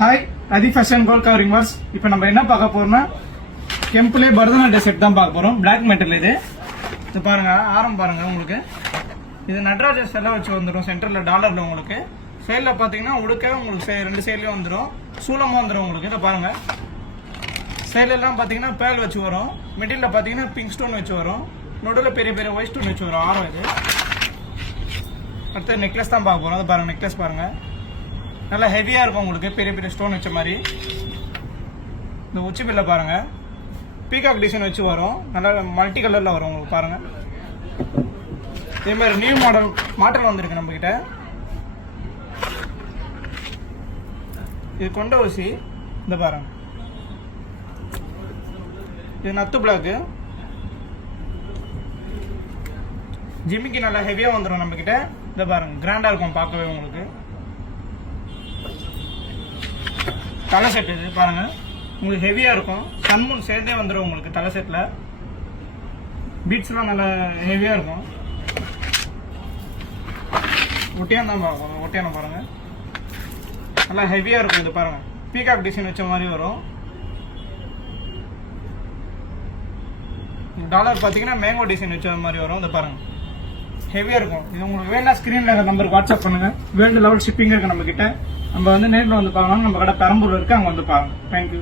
Hi, அதி fashion gold covering Wars. இப்போ நம்ம என்ன பார்க்க போறோம்னா கெம்பிளே பரதநாட்டிய செட் தான் பார்க்க போறோம். பிளாக் மெட்டல் இது பாருங்க, ஆரம் பாருங்க. உங்களுக்கு இது நடராஜர் செல்ல வச்சு வந்துடும். சென்டரில் டாலரில் உங்களுக்கு சைடில் பார்த்தீங்கன்னா உடுக்க உங்களுக்கு ரெண்டு சைட்லேயும் வந்துடும். சூலமாக வந்துடும் உங்களுக்கு. இதை பாருங்க, சைட்லெல்லாம் பார்த்தீங்கன்னா பேல் வச்சு வரும். மிடில் பார்த்தீங்கன்னா பிங்க் ஸ்டோன் வச்சு வரும். நடுவில் பெரிய பெரிய ஒயிட் ஸ்டோன் வச்சு வரும். ஆரம் இது. அடுத்து நெக்லஸ் தான் பார்க்க போகிறோம். அதை பாருங்கள், நெக்லஸ் பாருங்கள், நல்லா ஹெவியாக இருக்கும் உங்களுக்கு. பெரிய பெரிய ஸ்டோன் வச்ச மாதிரி. இந்த உச்சி பில்லை பாருங்கள், பீகாக் டிசைன் வச்சு வரும். நல்லா மல்டி கலரில் வரும் உங்களுக்கு பாருங்கள். இதே மாதிரி நியூ மாடல் வந்திருக்கு நம்மக்கிட்ட. இது கொண்ட ஊசி. இந்த பாருங்க, இது நத்து பிளாக்கு. ஜிம்மிக்கு நல்லா ஹெவியாக வந்துடும் நம்மக்கிட்ட. இந்த பாருங்க, கிராண்டாக இருக்கும் பார்க்கவே உங்களுக்கு. தலை செட் இது பாருங்க, உங்களுக்கு ஹெவியாக இருக்கும். சன்மூன் சேர்ந்தே வந்துடும் உங்களுக்கு தலை செட்டில். பீட்ஸ்லாம் நல்லா ஹெவியாக இருக்கும். ஒட்டியானம் தான் பார்க்கணும். ஒட்டியானம் பாருங்கள், நல்லா ஹெவியாக இருக்கும். இது பாருங்கள், பீகாக் டிசைன் வச்ச மாதிரி வரும். டாலர் பார்த்தீங்கன்னா மேங்கோ டிசைன் வச்ச மாதிரி வரும். இந்த பாருங்கள், ஹெவியாக இருக்கும். இது உங்களுக்கு வேணா ஸ்க்ரீனில் இருக்கிற நம்பருக்கு வாட்ஸ்அப் பண்ணுங்கள். வேர்ல்டு லெவல் ஷிப்பிங் இருக்குது நம்மக்கிட்ட. நம்ம வந்து நேரில் வந்து பார்க்கணும். நம்ம கடை பெரம்பூர் இருக்குது, அங்கே வந்து பாருங்கள். தேங்க்யூ.